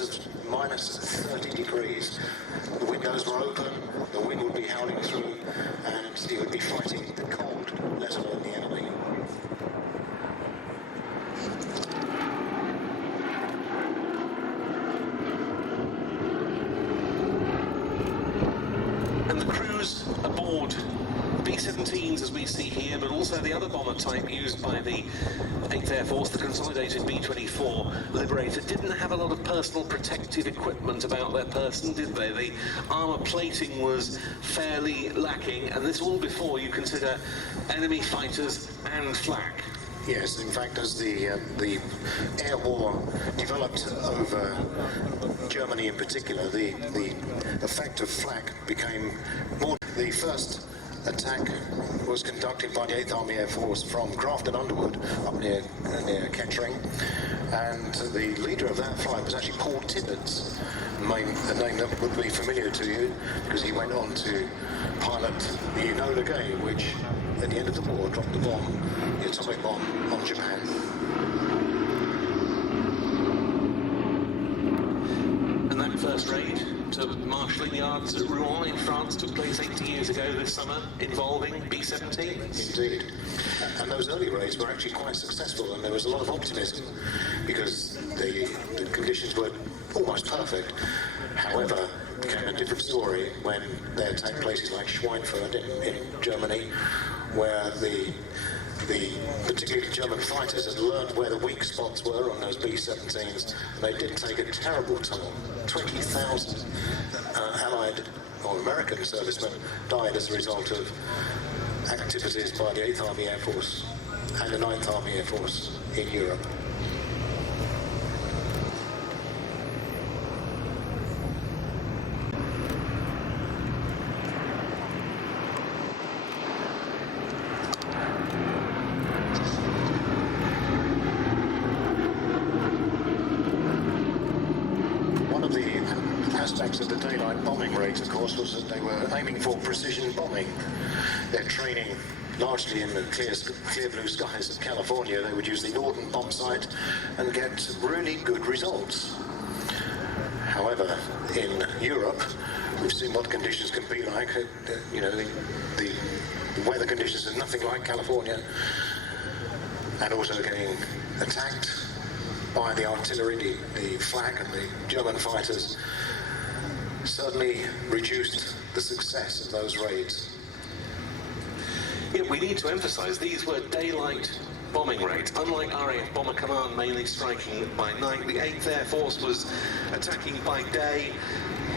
temperatures of minus 30 degrees. The windows were open, the wind would be howling through, and he would be fighting the cold, let alone the enemy. And the crews aboard B-17s, as we see here, but also the other bomber type used by the 8th Air Force, the consolidated B-24 Liberator, didn't have a lot of personal protective equipment about their person, did they? The armour plating was fairly lacking, and this all before you consider enemy fighters and flak. Yes, in fact, as the air war developed over Germany in particular, the effect of flak became more. The first attack was conducted by the 8th Army Air Force from Grafton Underwood up near Kettering, and the leader of that flight was actually Paul Tibbets, a name that would be familiar to you because he went on to pilot the Enola Gay, which at the end of the war dropped the atomic bomb on Japan. And that first raid to marshalling yards at Rouen in France took place 80 years ago this summer, involving B-17s. Indeed. And those early raids were actually quite successful, and there was a lot of optimism because the conditions were almost perfect. However, it became a different story when they attacked places like Schweinfurt in Germany, where particularly the German fighters had learned where the weak spots were on those B-17s, and they did take a terrible toll. 20,000 Allied or American servicemen died as a result of activities by the 8th Army Air Force and the 9th Army Air Force in Europe. Aspects of the daylight bombing raids, of course, was that they were aiming for precision bombing. They're training largely in the clear blue skies of California. They would use the Norden bomb site and get really good results. However, in Europe, we've seen what conditions can be like. You know, the weather conditions are nothing like California, and also getting attacked by the artillery, the flak and the German fighters certainly reduced the success of those raids. Yeah, we need to emphasise these were daylight bombing raids. Unlike RAF Bomber Command mainly striking by night, the 8th Air Force was attacking by day,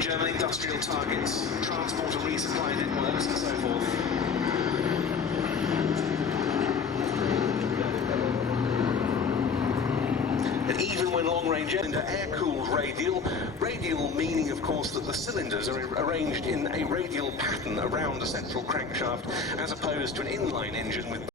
German industrial targets, transport and resupply networks and so forth. And even when long-range air-cooled radial meaning, of course, that the cylinders are arranged in a radial pattern around a central crankshaft, as opposed to an inline engine with